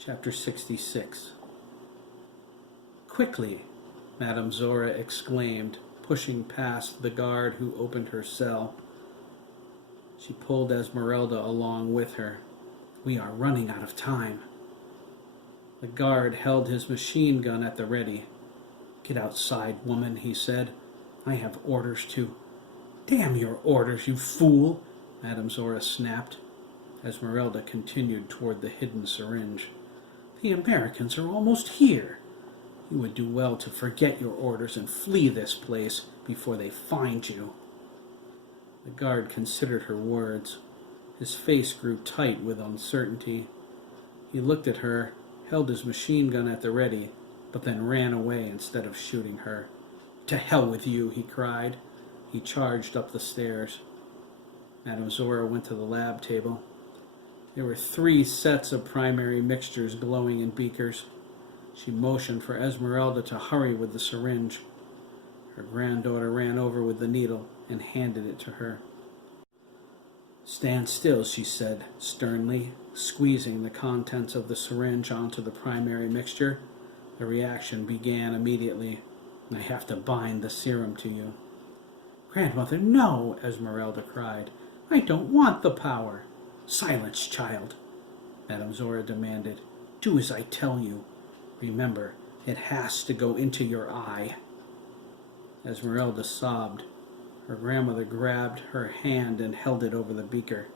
Chapter 66. "Quickly!" Madame Zora exclaimed, pushing past the guard who opened her cell. She pulled Esmeralda along with her. "We are running out of time." The guard held his machine gun at the ready. "Get outside, woman," he said. "I have orders to—" "Damn your orders, you fool!" Madame Zora snapped. Esmeralda continued toward the hidden syringe. "The Americans are almost here. You would do well to forget your orders and flee this place before they find you." The guard considered her words. His face grew tight with uncertainty. He looked at her, held his machine gun at the ready, but then ran away instead of shooting her. "To hell with you," he cried. He charged up the stairs. Madame Zora went to the lab table. There were 3 sets of primary mixtures glowing in beakers. She motioned for Esmeralda to hurry with the syringe. Her granddaughter ran over with the needle and handed it to her. "Stand still," she said sternly, squeezing the contents of the syringe onto the primary mixture. The reaction began immediately. "I have to bind the serum to you." "Grandmother, no!" Esmeralda cried. "I don't want the power." "Silence, child," Madame Zora demanded. "Do as I tell you. Remember, it has to go into your eye." Esmeralda sobbed. Her grandmother grabbed her hand and held it over the beaker.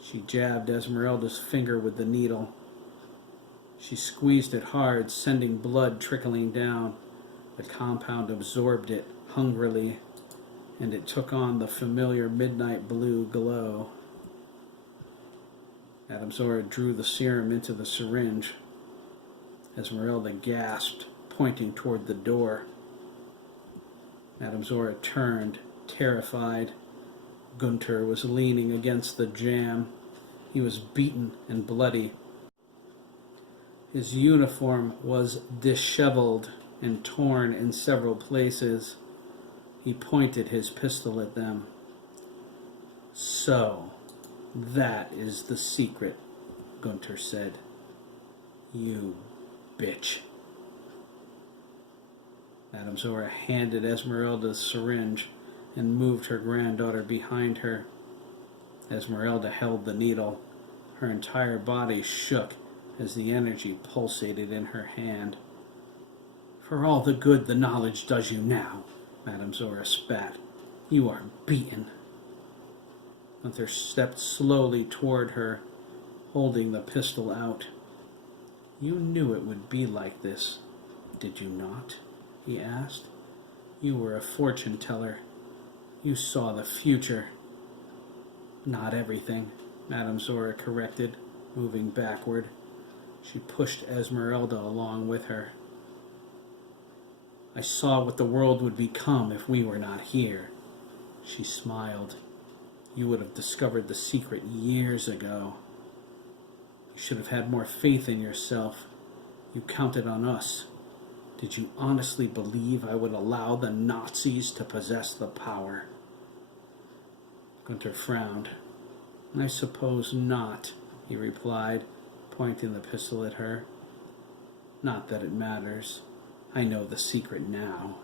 She jabbed Esmeralda's finger with the needle. She squeezed it hard, sending blood trickling down. The compound absorbed it hungrily, and it took on the familiar midnight blue glow. Madame Zora drew the serum into the syringe. Esmeralda gasped, pointing toward the door. Madame Zora turned, terrified. Gunther was leaning against the jamb. He was beaten and bloody. His uniform was disheveled and torn in several places. He pointed his pistol at them. "So, that is the secret," Gunther said. "You bitch." Madame Zora handed Esmeralda's syringe and moved her granddaughter behind her. Esmeralda held the needle. Her entire body shook as the energy pulsated in her hand. "For all the good the knowledge does you now," Madame Zora spat. "You are beaten." Gunther stepped slowly toward her, holding the pistol out. "You knew it would be like this, did you not?" he asked. "You were a fortune teller. You saw the future." "Not everything," Madame Zora corrected, moving backward. She pushed Esmeralda along with her. "I saw what the world would become if we were not here." She smiled. "You would have discovered the secret years ago. You should have had more faith in yourself. You counted on us. Did you honestly believe I would allow the Nazis to possess the power?" Gunther frowned. "I suppose not," he replied, pointing the pistol at her. "Not that it matters. I know the secret now."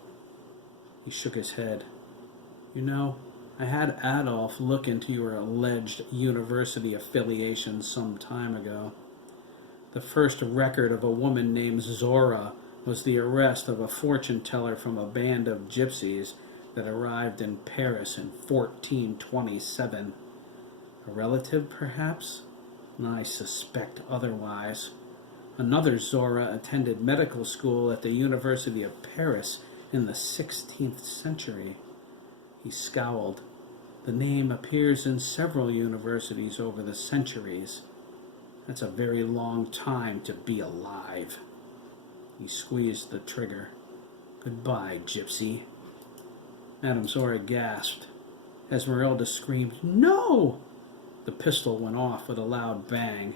He shook his head. "You know, I had Adolf look into your alleged university affiliation some time ago. The first record of a woman named Zora was the arrest of a fortune teller from a band of gypsies that arrived in Paris in 1427. A relative, perhaps? I suspect otherwise. Another Zora attended medical school at the University of Paris in the 16th century. He scowled. "The name appears in several universities over the centuries. That's a very long time to be alive." He squeezed the trigger. "Goodbye, gypsy." Madame Zora gasped. Esmeralda screamed, "No!" The pistol went off with a loud bang.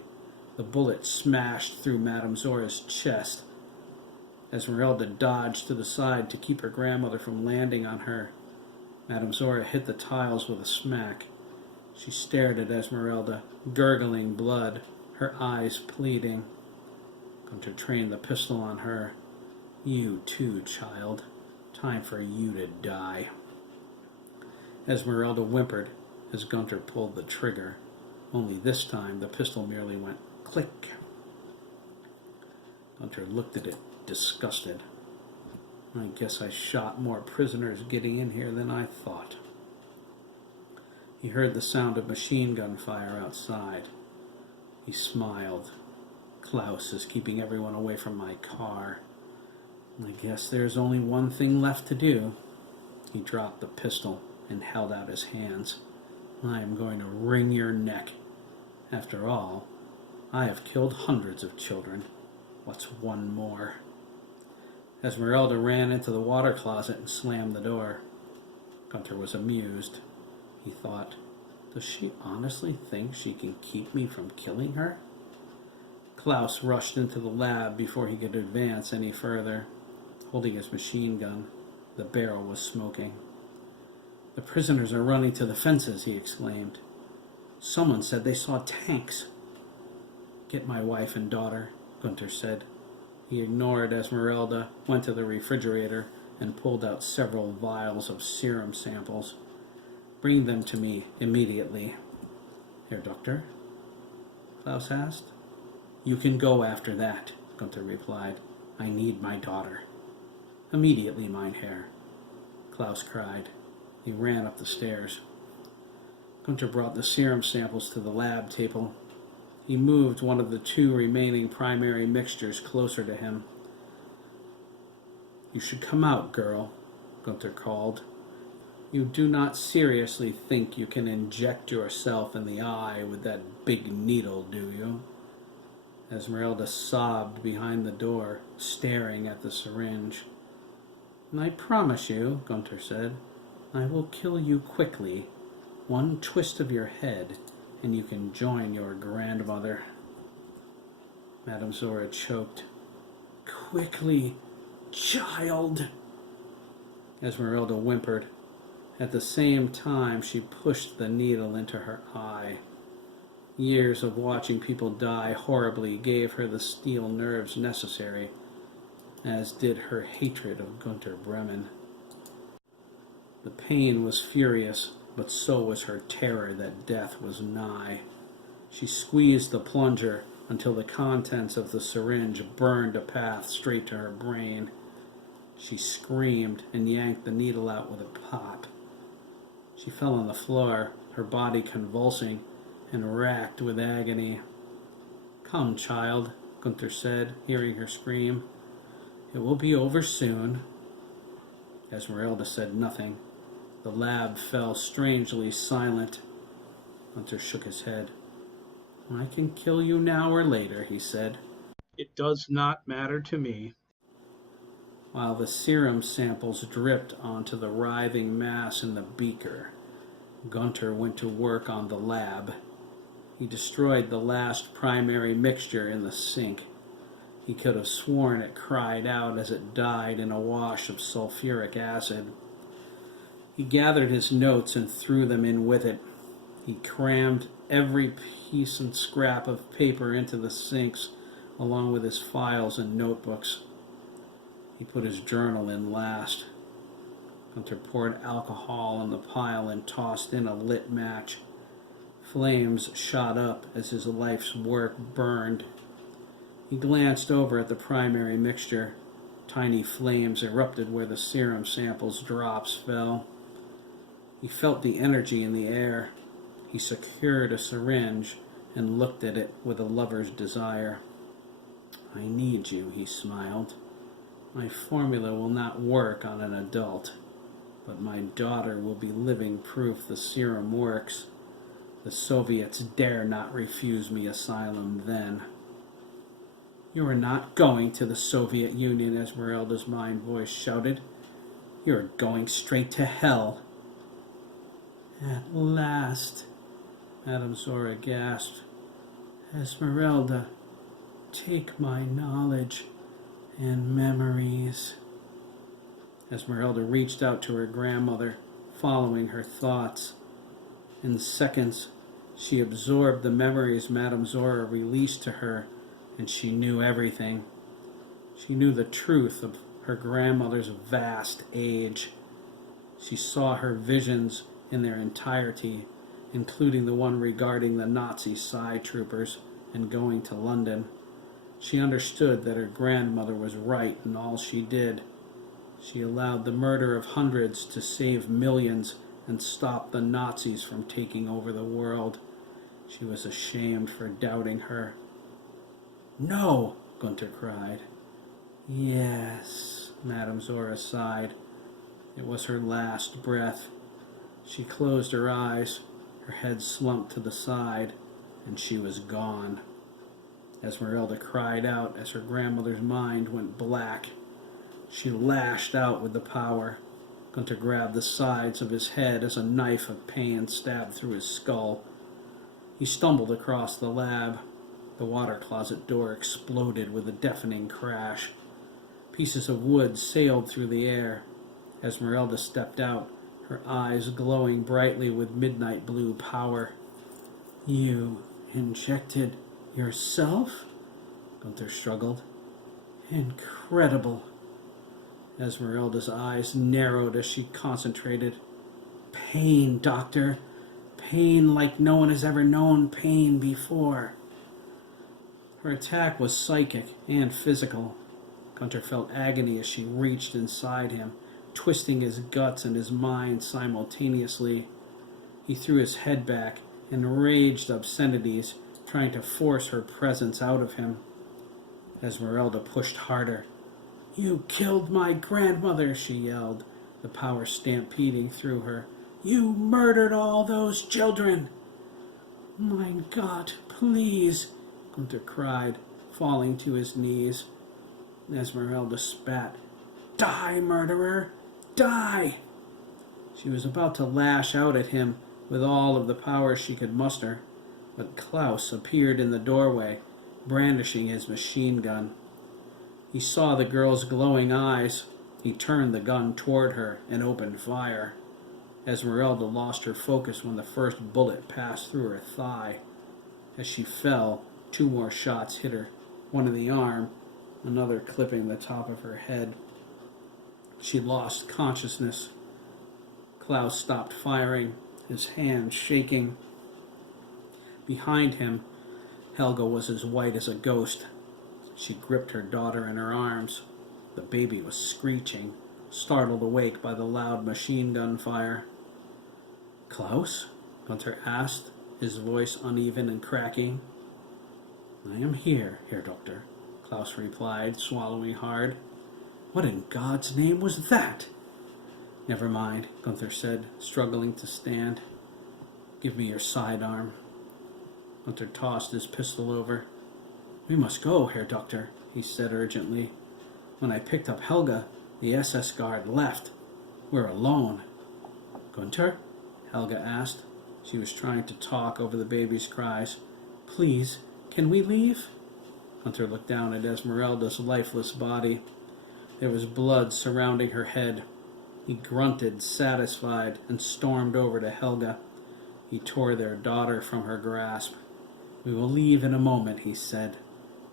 The bullet smashed through Madame Zora's chest. Esmeralda dodged to the side to keep her grandmother from landing on her. Madame Zora hit the tiles with a smack. She stared at Esmeralda, gurgling blood, her eyes pleading. Gunter trained the pistol on her. You too, child. Time for you to die. Esmeralda whimpered as Gunter pulled the trigger. Only this time the pistol merely went click. Gunter looked at it, disgusted. I guess I shot more prisoners getting in here than I thought. He heard the sound of machine gun fire outside. He smiled. Klaus is keeping everyone away from my car. I guess there's only one thing left to do. He dropped the pistol and held out his hands. I am going to wring your neck. After all, I have killed hundreds of children. What's one more? Esmeralda ran into the water closet and slammed the door. Gunter was amused. He thought, does she honestly think she can keep me from killing her? Klaus rushed into the lab before he could advance any further. Holding his machine gun, the barrel was smoking. The prisoners are running to the fences, he exclaimed. Someone said they saw tanks. Get my wife and daughter, Gunter said. He ignored Esmeralda, went to the refrigerator, and pulled out several vials of serum samples. Bring them to me immediately. Herr Doctor? Klaus asked. You can go after that, Gunter replied. I need my daughter. Immediately, mein Herr, Klaus cried. He ran up the stairs. Gunter brought the serum samples to the lab table. He moved one of the two remaining primary mixtures closer to him. You should come out, girl, Gunter called. You do not seriously think you can inject yourself in the eye with that big needle, do you? Esmeralda sobbed behind the door, staring at the syringe. And I promise you, Gunter said, I will kill you quickly. One twist of your head, and you can join your grandmother. Madame Zora choked. Quickly, child! Esmeralda whimpered. At the same time, she pushed the needle into her eye. Years of watching people die horribly gave her the steel nerves necessary, as did her hatred of Gunter Bremen. The pain was furious, but so was her terror that death was nigh. She squeezed the plunger until the contents of the syringe burned a path straight to her brain. She screamed and yanked the needle out with a pop. She fell on the floor, her body convulsing and racked with agony. Come, child, Gunter said, hearing her scream. It will be over soon. Esmeralda said nothing. The lab fell strangely silent. Gunter shook his head. I can kill you now or later, he said. It does not matter to me. While the serum samples dripped onto the writhing mass in the beaker, Gunter went to work on the lab. He destroyed the last primary mixture in the sink. He could have sworn it cried out as it died in a wash of sulfuric acid. He gathered his notes and threw them in with it. He crammed every piece and scrap of paper into the sinks, along with his files and notebooks. He put his journal in last. Gunter poured alcohol on the pile and tossed in a lit match. Flames shot up as his life's work burned. He glanced over at the primary mixture. Tiny flames erupted where the serum samples' drops fell. He felt the energy in the air. He secured a syringe and looked at it with a lover's desire. I need you, he smiled. My formula will not work on an adult, but my daughter will be living proof the serum works. The Soviets dare not refuse me asylum then. You are not going to the Soviet Union, Esmeralda's mind voice shouted. You are going straight to hell. At last, Madame Zora gasped. Esmeralda, take my knowledge and memories. Esmeralda reached out to her grandmother, following her thoughts. In seconds, she absorbed the memories Madame Zora released to her and she knew everything. She knew the truth of her grandmother's vast age. She saw her visions in their entirety, including the one regarding the Nazi side troopers and going to London. She understood that her grandmother was right in all she did. She allowed the murder of hundreds to save millions and stop the Nazis from taking over the world. She was ashamed for doubting her. "No!" Gunther cried. "Yes," Madame Zora sighed. It was her last breath. She closed her eyes, her head slumped to the side, and she was gone. Esmeralda cried out as her grandmother's mind went black. She lashed out with the power. Gunther grabbed the sides of his head as a knife of pain stabbed through his skull. He stumbled across the lab. The water closet door exploded with a deafening crash. Pieces of wood sailed through the air. Esmeralda stepped out, her eyes glowing brightly with midnight blue power. "You injected yourself?" Gunther struggled. "Incredible." Esmeralda's eyes narrowed as she concentrated. "Pain, Doctor. Pain like no one has ever known pain before." Her attack was psychic and physical. Gunther felt agony as she reached inside him, twisting his guts and his mind simultaneously. He threw his head back and raged obscenities, trying to force her presence out of him. Esmeralda pushed harder. "You killed my grandmother," she yelled, the power stampeding through her. "You murdered all those children." "My God, please," Gunther cried, falling to his knees. Esmeralda spat. "Die, murderer! Die!" She was about to lash out at him with all of the power she could muster, but Klaus appeared in the doorway, brandishing his machine gun. He saw the girl's glowing eyes. He turned the gun toward her and opened fire. Esmeralda lost her focus when the first bullet passed through her thigh. As she fell, 2 more shots hit her, one in the arm, another clipping the top of her head. She lost consciousness. Klaus stopped firing, his hands shaking. Behind him, Helga was as white as a ghost. She gripped her daughter in her arms. The baby was screeching, startled awake by the loud machine gun fire. "Klaus?" Gunther asked, his voice uneven and cracking. "I am here, Herr Doctor," Klaus replied, swallowing hard. "What in God's name was that?" "Never mind," Gunther said, struggling to stand. "Give me your sidearm." Gunther tossed his pistol over. "We must go, Herr Doctor," he said urgently. "When I picked up Helga, the SS guard left. We're alone." "Gunther?" Helga asked. She was trying to talk over the baby's cries. "Please, can we leave?" Gunther looked down at Esmeralda's lifeless body. There was blood surrounding her head. He grunted, satisfied, and stormed over to Helga. He tore their daughter from her grasp. "We will leave in a moment," he said.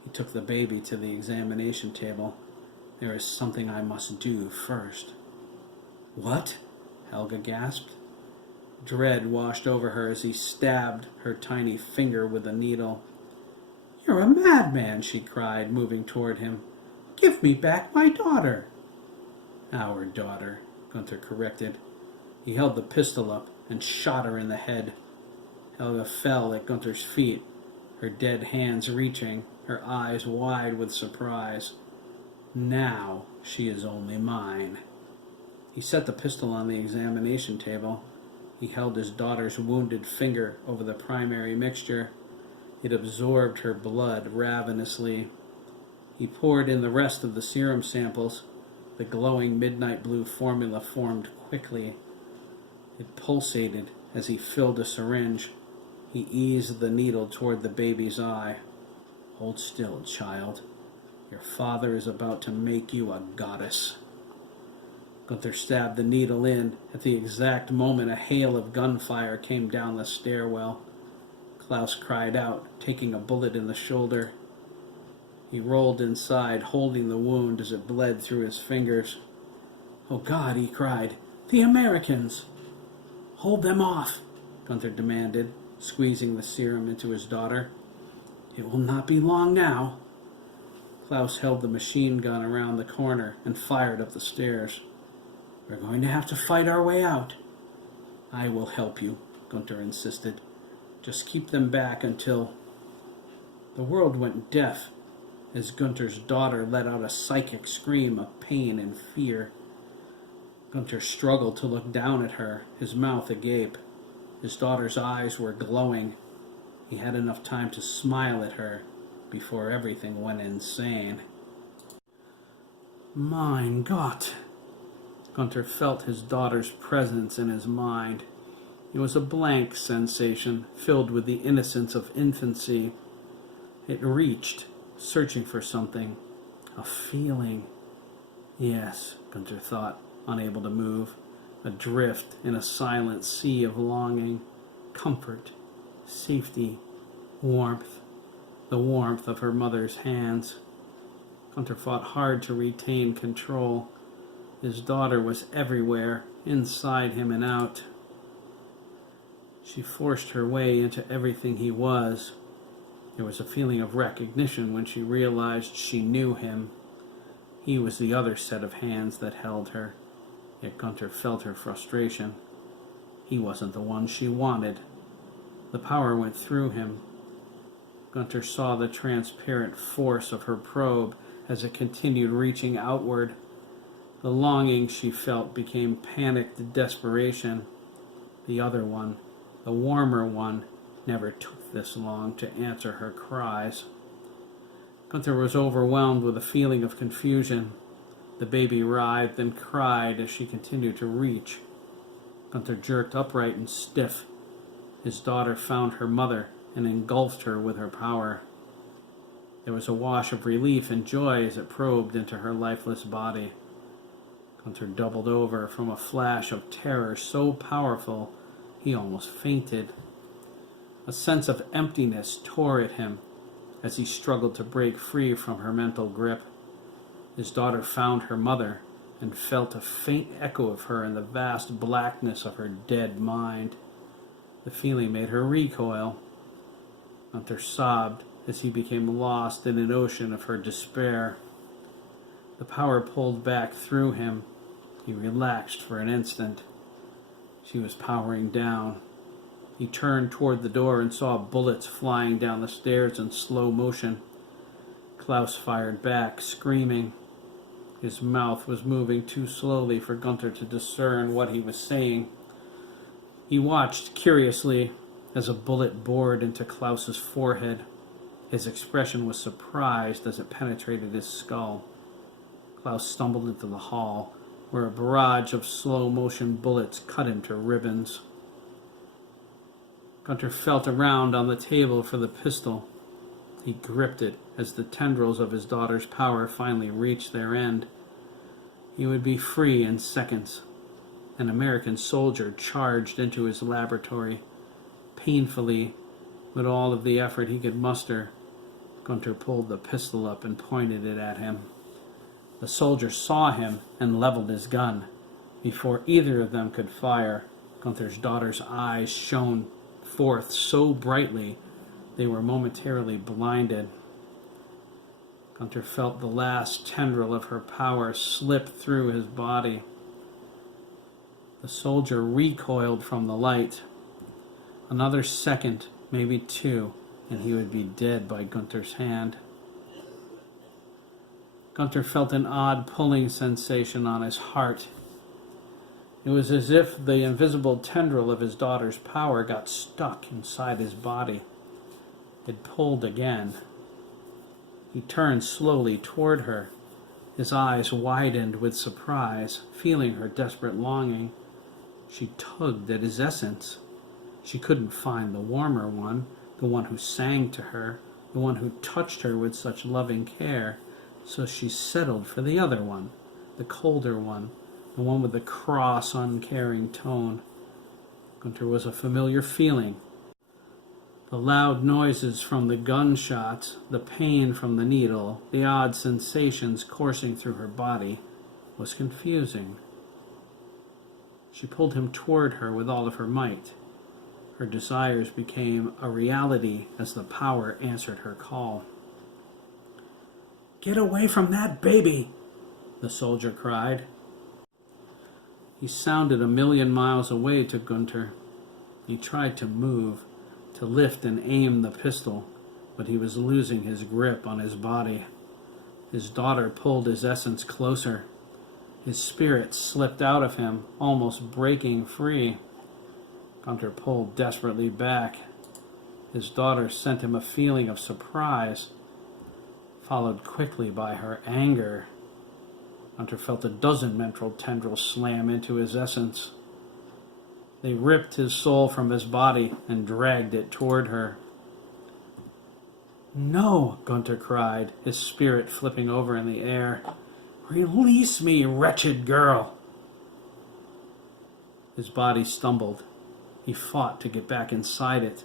He took the baby to the examination table. "There is something I must do first." "What?" Helga gasped. Dread washed over her as he stabbed her tiny finger with the needle. "You're a madman," she cried, moving toward him. "Give me back my daughter." "Our daughter," Gunther corrected. He held the pistol up and shot her in the head. Helga fell at Gunther's feet, her dead hands reaching, her eyes wide with surprise. "Now she is only mine." He set the pistol on the examination table. He held his daughter's wounded finger over the primary mixture. It absorbed her blood ravenously. He poured in the rest of the serum samples. The glowing midnight blue formula formed quickly. It pulsated as he filled a syringe. He eased the needle toward the baby's eye. "Hold still, child. Your father is about to make you a goddess." Gunther stabbed the needle in. At the exact moment, a hail of gunfire came down the stairwell. Klaus cried out, taking a bullet in the shoulder. He rolled inside, holding the wound as it bled through his fingers. "Oh God," he cried. "The Americans!" "Hold them off," Gunther demanded, squeezing the serum into his daughter. "It will not be long now." Klaus held the machine gun around the corner and fired up the stairs. "We're going to have to fight our way out." "I will help you," Gunther insisted. "Just keep them back until—" The world went deaf as Gunther's daughter let out a psychic scream of pain and fear. Gunther struggled to look down at her, his mouth agape. His daughter's eyes were glowing. He had enough time to smile at her before everything went insane. Mein Gott! Gunther felt his daughter's presence in his mind. It was a blank sensation, filled with the innocence of infancy. It reached, searching for something, a feeling. Yes, Gunther thought, unable to move, adrift in a silent sea of longing, comfort, safety, warmth, the warmth of her mother's hands. Gunther fought hard to retain control. His daughter was everywhere, inside him and out. She forced her way into everything he was. There was a feeling of recognition when she realized she knew him. He was the other set of hands that held her. Yet Gunther felt her frustration. He wasn't the one she wanted. The power went through him. Gunther saw the transparent force of her probe as it continued reaching outward. The longing she felt became panicked desperation. The other one, the warmer one, never took this long to answer her cries. Gunther was overwhelmed with a feeling of confusion. The baby writhed and cried as she continued to reach. Gunther jerked upright and stiff. His daughter found her mother and engulfed her with her power. There was a wash of relief and joy as it probed into her lifeless body. Gunther doubled over from a flash of terror so powerful he almost fainted. A sense of emptiness tore at him as he struggled to break free from her mental grip. His daughter found her mother and felt a faint echo of her in the vast blackness of her dead mind. The feeling made her recoil. Gunther sobbed as he became lost in an ocean of her despair. The power pulled back through him. He relaxed for an instant. She was powering down. He turned toward the door and saw bullets flying down the stairs in slow motion. Klaus fired back, screaming. His mouth was moving too slowly for Gunther to discern what he was saying. He watched curiously as a bullet bored into Klaus's forehead. His expression was surprised as it penetrated his skull. Klaus stumbled into the hall, where a barrage of slow-motion bullets cut him to ribbons. Gunther felt around on the table for the pistol. He gripped it as the tendrils of his daughter's power finally reached their end. He would be free in seconds. An American soldier charged into his laboratory. Painfully, with all of the effort he could muster, Gunther pulled the pistol up and pointed it at him. The soldier saw him and leveled his gun. Before either of them could fire, Gunther's daughter's eyes shone forth so brightly they were momentarily blinded. Gunther felt the last tendril of her power slip through his body. The soldier recoiled from the light. Another second, maybe two, and he would be dead by Gunther's hand. Gunther felt an odd pulling sensation on his heart. It was as if the invisible tendril of his daughter's power got stuck inside his body. It pulled again. He turned slowly toward her. His eyes widened with surprise, feeling her desperate longing. She tugged at his essence. She couldn't find the warmer one, the one who sang to her, the one who touched her with such loving care, so she settled for the other one, the colder one, the one with the cross, uncaring tone. Gunther was a familiar feeling. The loud noises from the gunshots, the pain from the needle, the odd sensations coursing through her body was confusing. She pulled him toward her with all of her might. Her desires became a reality as the power answered her call. "Get away from that baby!" the soldier cried. He sounded a million miles away to Gunther. He tried to move, to lift and aim the pistol, but he was losing his grip on his body. His daughter pulled his essence closer. His spirit slipped out of him, almost breaking free. Gunther pulled desperately back. His daughter sent him a feeling of surprise, followed quickly by her anger. Gunther felt a dozen mental tendrils slam into his essence. They ripped his soul from his body and dragged it toward her. "No," Gunther cried, his spirit flipping over in the air. "Release me, wretched girl!" His body stumbled. He fought to get back inside it.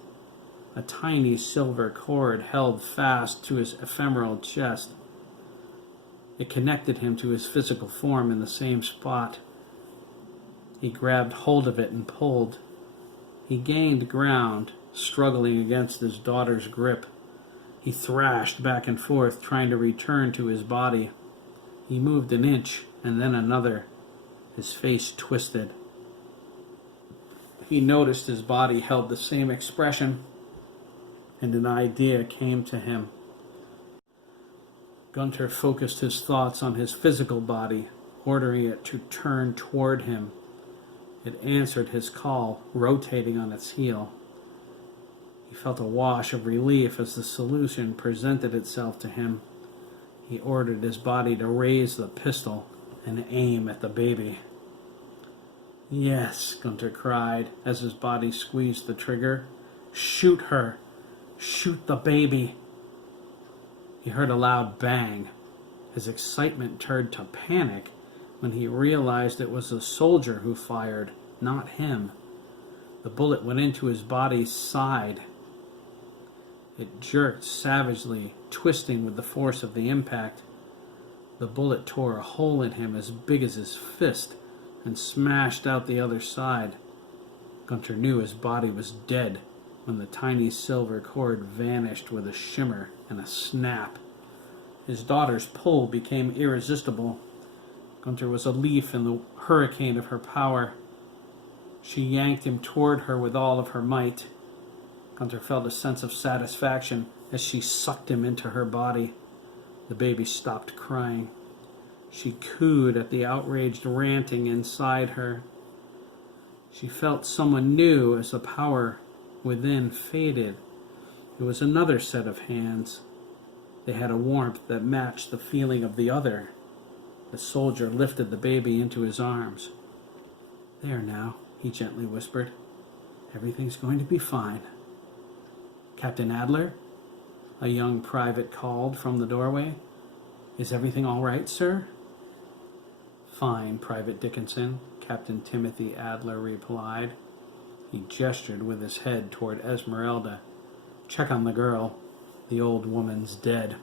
A tiny silver cord held fast to his ephemeral chest. It connected him to his physical form in the same spot. He grabbed hold of it and pulled. He gained ground, struggling against his daughter's grip. He thrashed back and forth, trying to return to his body. He moved an inch and then another. His face twisted. He noticed his body held the same expression, and an idea came to him. Gunther focused his thoughts on his physical body, ordering it to turn toward him. It answered his call, rotating on its heel. He felt a wash of relief as the solution presented itself to him. He ordered his body to raise the pistol and aim at the baby. "Yes," Gunther cried as his body squeezed the trigger. "Shoot her! Shoot the baby!" He heard a loud bang. His excitement turned to panic when he realized it was the soldier who fired, not him. The bullet went into his body's side. It jerked savagely, twisting with the force of the impact. The bullet tore a hole in him as big as his fist and smashed out the other side. Gunther knew his body was dead when the tiny silver cord vanished with a shimmer and a snap. His daughter's pull became irresistible. Gunther was a leaf in the hurricane of her power. She yanked him toward her with all of her might. Gunther felt a sense of satisfaction as she sucked him into her body. The baby stopped crying. She cooed at the outraged ranting inside her. She felt someone new as the power within faded. It was another set of hands. They had a warmth that matched the feeling of the other. The soldier lifted the baby into his arms. "There now," he gently whispered. "Everything's going to be fine." "Captain Adler?" a young private called from the doorway. "Is everything all right, sir?" "Fine, Private Dickinson," Captain Timothy Adler replied. He gestured with his head toward Esmeralda. "Check on the girl. The old woman's dead."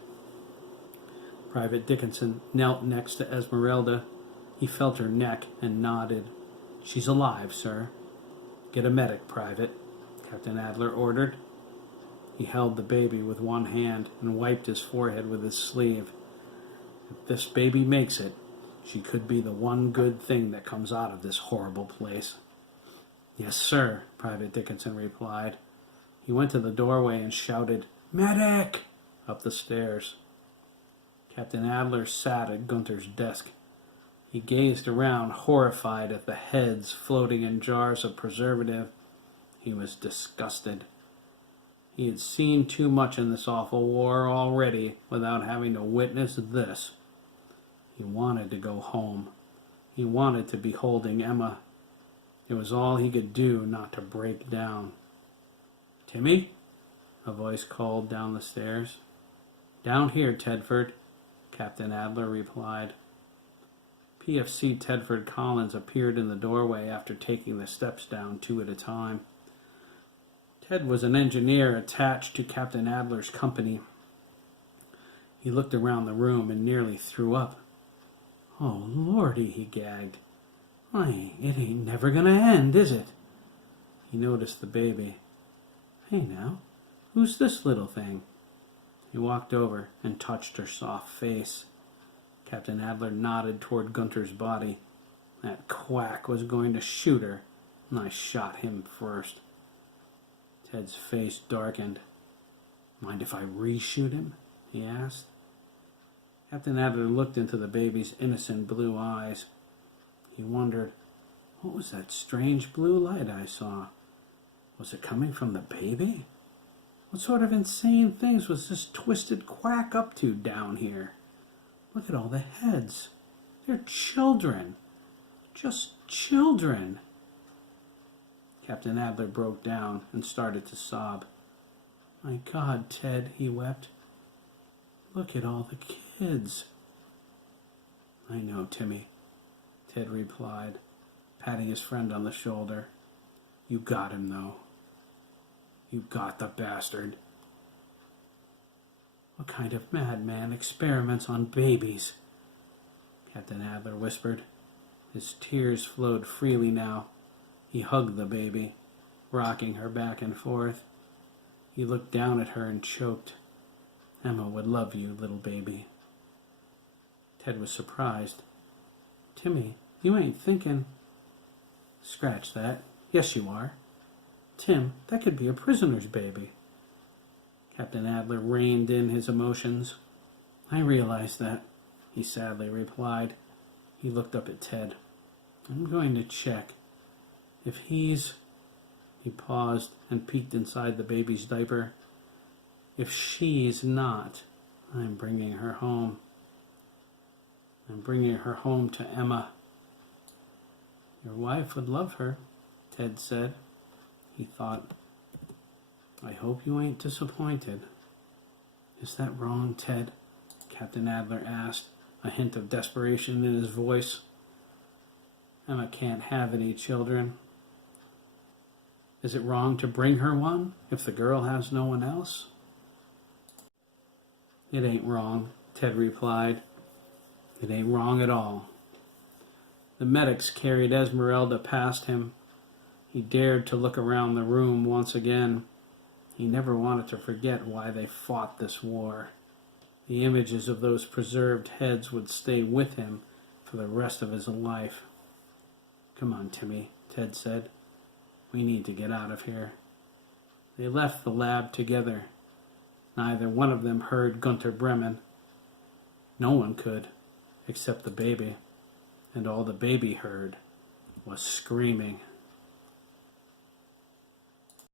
Private Dickinson knelt next to Esmeralda. He felt her neck and nodded. "She's alive, sir." "Get a medic, Private," Captain Adler ordered. He held the baby with one hand and wiped his forehead with his sleeve. "If this baby makes it, she could be the one good thing that comes out of this horrible place." "Yes, sir," Private Dickinson replied. He went to the doorway and shouted, "Medic!" up the stairs. Captain Adler sat at Gunther's desk. He gazed around, horrified at the heads floating in jars of preservative. He was disgusted. He had seen too much in this awful war already without having to witness this. He wanted to go home. He wanted to be holding Emma. It was all he could do not to break down. "Timmy?" a voice called down the stairs. "Down here, Tedford," Captain Adler replied. PFC Tedford Collins appeared in the doorway after taking the steps down two at a time. Ted was an engineer attached to Captain Adler's company. He looked around the room and nearly threw up. "Oh, Lordy," he gagged. "Why, it ain't never gonna end, is it?" He noticed the baby. "Hey now, who's this little thing?" He walked over and touched her soft face. Captain Adler nodded toward Gunter's body. "That quack was going to shoot her, and I shot him first." Ted's face darkened. "Mind if I reshoot him?" he asked. Captain Adler looked into the baby's innocent blue eyes. He wondered, what was that strange blue light I saw? Was it coming from the baby? What sort of insane things was this twisted quack up to down here? Look at all the heads. They're children. Just children. Captain Adler broke down and started to sob. "My God, Ted," he wept. "Look at all the kids." "I know, Timmy," Ted replied, patting his friend on the shoulder. "You got him, though. You got the bastard." "What kind of madman experiments on babies?" Captain Adler whispered. His tears flowed freely now. He hugged the baby, rocking her back and forth. He looked down at her and choked. "Emma would love you, little baby." Ted was surprised. "Timmy, you ain't thinking—" "Scratch that. Yes, you are. Tim, that could be a prisoner's baby." Captain Adler reined in his emotions. "I realize that," he sadly replied. He looked up at Ted. "I'm going to check. If he's—" He paused and peeked inside the baby's diaper. "If she's not, I'm bringing her home. I'm bringing her home to Emma." "Your wife would love her," Ted said. He thought, "I hope you ain't disappointed." "Is that wrong, Ted?" Captain Adler asked, a hint of desperation in his voice. "Emma can't have any children. Is it wrong to bring her one if the girl has no one else?" "It ain't wrong," Ted replied. "It ain't wrong at all." The medics carried Esmeralda past him. He dared to look around the room once again. He never wanted to forget why they fought this war. The images of those preserved heads would stay with him for the rest of his life. "Come on, Timmy," Ted said. "We need to get out of here." They left the lab together. Neither one of them heard Gunter Bremen. No one could, except the baby. And all the baby heard was screaming.